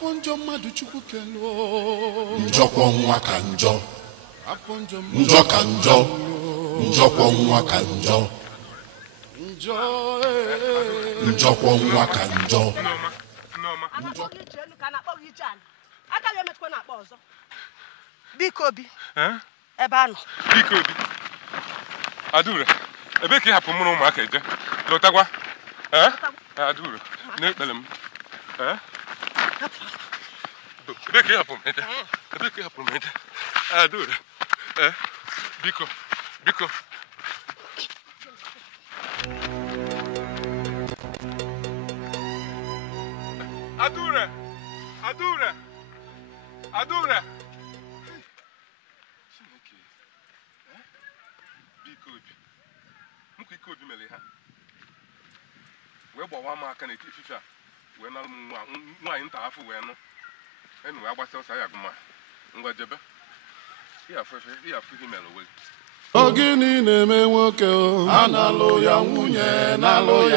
afọ njọ mmadụ chukwu kelo njọkwọ nwa ka njọ afọ njọ njọ ka njọ njọkwọ nwa ka njọ njọ njọkwọ nwa ka njọ biko obi ebe anọ biko obi Adure ebe ka ị hapụ mụrụ ụmụaka eje lọtakwa Adure na-ekpere m ebe ka ị hapụ m eje ebe ka ị hapụ m eje Adure biko biko Adure Adure Adure Biko obi mere ha wee gbawa m aka n'etiti ifife a wee nalụ m nwaanyị nta afọ wee nụ enu wee gbasa ọsọ ya agụma ngwa jebe ihe afọ ihe mere onwe Ogini na-eme nwoke o, analụ ya nwunye, nalụ ya